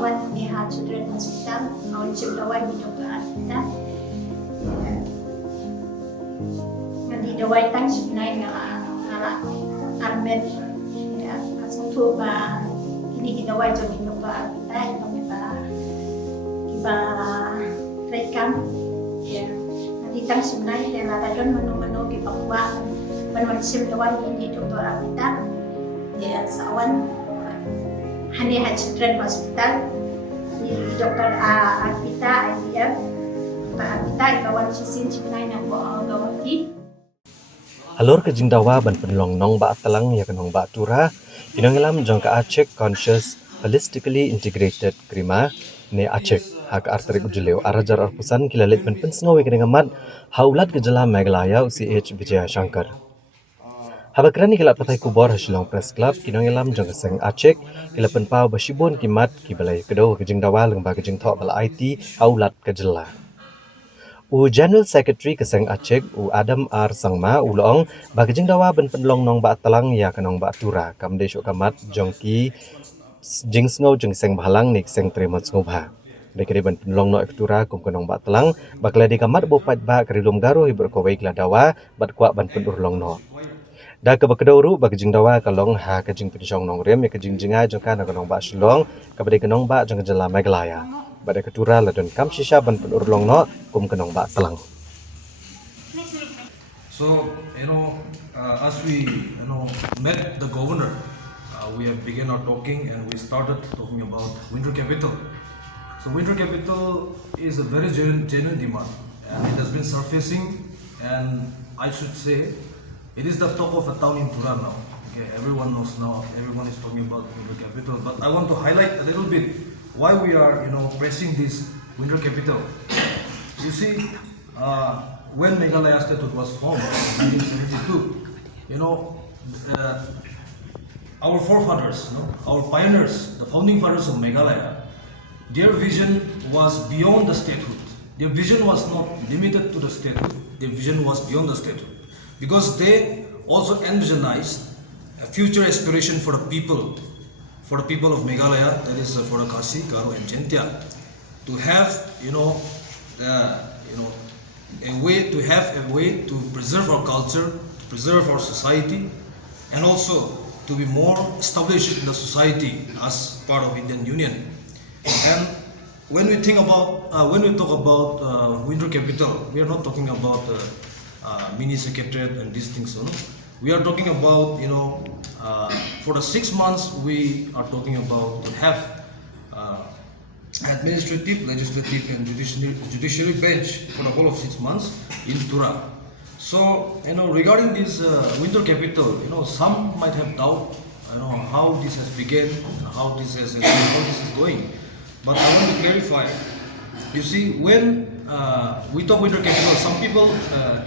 awan ni Children Hospital, awan Jylla di dokter kita. Ngadi dawai tang sebenarnya ngala armet ya langsung tu ba ini kita dawai jadi dokter kita itu kita rekam ya ngadi tang sebenarnya lada don menu-menu kita buat penwasim dawai ini dokter kita ya sawan Hani Children Hospital di dokter kita IVF kita ikawan sisin sebenarnya gawati Alor ke Dawa ban pynlong Nongbah Tlang ya ke Nongbah Tura kinongelam jong ka ACHIK Conscious Holistically Integrated Krima ne ACHIK hak arterik ujuleu arajar arpusan kilalit ban pensngawe ke ngamat haulat ke Jylla Meghalaya UCH Vijaya Shankar Habakrani kilat patai kubor Shillong Press Club kinongelam jong seng ACHIK kilat penpau basibon kimat kibalai kedo ke Dawa lengba ke thok bala IT haulat ke Jylla General Secretary Keseng ACHIK Adam R Sangma ulong bagi Dawa ben pynlong Nongbah Tlang ya ke Nongbah Tura kamde syuk kamat jongki jing sngo jeng seng bahalang nik seng tremot sngoba dekere ben pynlong no Tura kum ke Nongbah Tlang bakla di kamat bopat ba kerilum garo hibur kowai gla Dawa bat kwa ban pynurlong no da ke bakedoru bagi Dawa kalong ha ke jing pinjong nong rem ya ke jinga jongka na ke Nongbah Shillong kabade ke Nongbah jong Jylla Meghalaya pada ketura ladon kam shisha ban penurlong no kum ke Nongbah Tlang. So as we met the governor, we have begun our talking and we started talking about winter capital. So winter capital is a very genuine demand and it has been surfacing, and I should say it is the talk of a town in Tura now. Okay, everyone knows now. Everyone is talking about winter capital, but I want to highlight a little bit why we are pressing this winter capital. You see, when Meghalaya State was formed in 1972, our forefathers, our pioneers, the founding fathers of Meghalaya, their vision was beyond the statehood. Their vision was not limited to the statehood. Their vision was beyond the statehood, because they also envisionized a future aspiration for the people of Meghalaya, that is for the Khasi, Garo and Jentia, to have a way to preserve our culture, to preserve our society, and also to be more established in the society as part of Indian Union. And when we talk about winter capital, we are not talking about mini secretariat and these things. We are talking about for the 6 months we are talking about to have administrative, legislative and judiciary bench for the whole of 6 months in Tura. So regarding this winter capital, some might have doubt how this has begun and how this is going. But I want to clarify. You see, when we talk winter capital, some people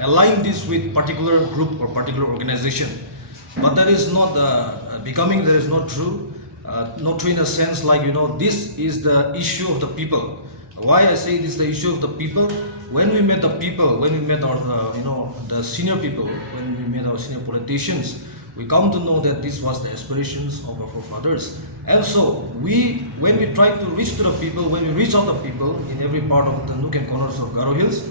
align this with particular group or particular organization, but that is not becoming. That is not true. Not true in a sense like this is the issue of the people. Why I say this is the issue of the people? When we met the people, when we met our the senior people, when we met our senior politicians, we come to know that this was the aspirations of our forefathers. And so when we try to reach to the people, when we reach out to people in every part of the nook and corners of Garo Hills,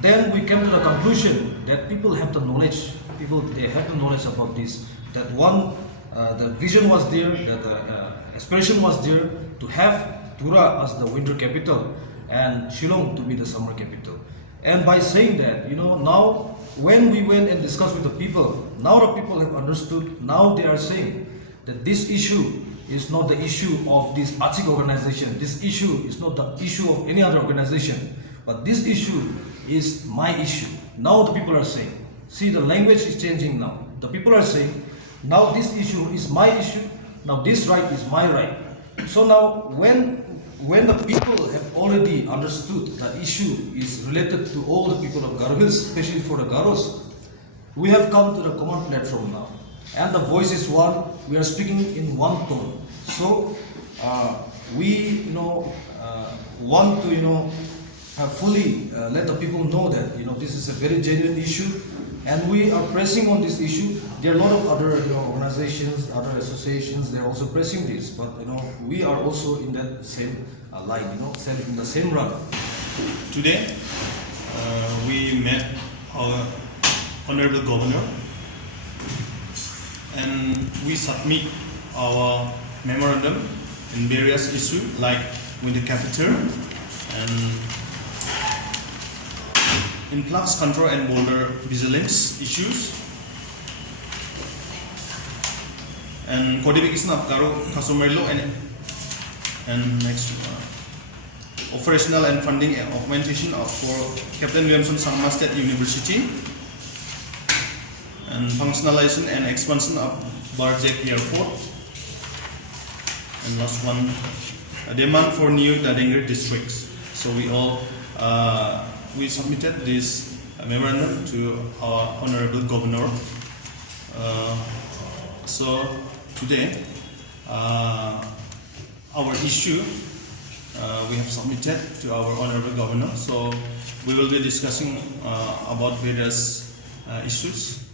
then we came to the conclusion that people have the knowledge. They have the knowledge about this. That the vision was there, that the aspiration was there to have Tura as the winter capital and Shillong to be the summer capital. And by saying that, now when we went and discussed with the people, now the people have understood. Now they are saying that this issue is not the issue of this ACHIK organization. This issue is not the issue of any other organization, but this issue is my issue. Now the people are saying, see, the language is changing now. The people are saying, now this issue is my issue. Now this right is my right. So now when the people have already understood the issue is related to all the people of Garo Hills, especially for the Garos, we have come to the common platform now. And the voice is one, we are speaking in one tone. So we want to fully let the people know that this is a very genuine issue and we are pressing on this issue. There are a lot of other organizations, other associations. They are also pressing this, but we are also in that same line. In the same run. Today, we met our Honorable Governor and we submit our memorandum in various issues like winter capital and influx control and border vigilance issues and codification of customary law and next operational and funding augmentation for Captain Williamson Sangma State University and functionalization and expansion of Barjek Airport, and last one, a demand for new Dadengri districts. So we submitted this memorandum to our Honorable Governor. So today, our issue we have submitted to our Honorable Governor. So we will be discussing about various issues.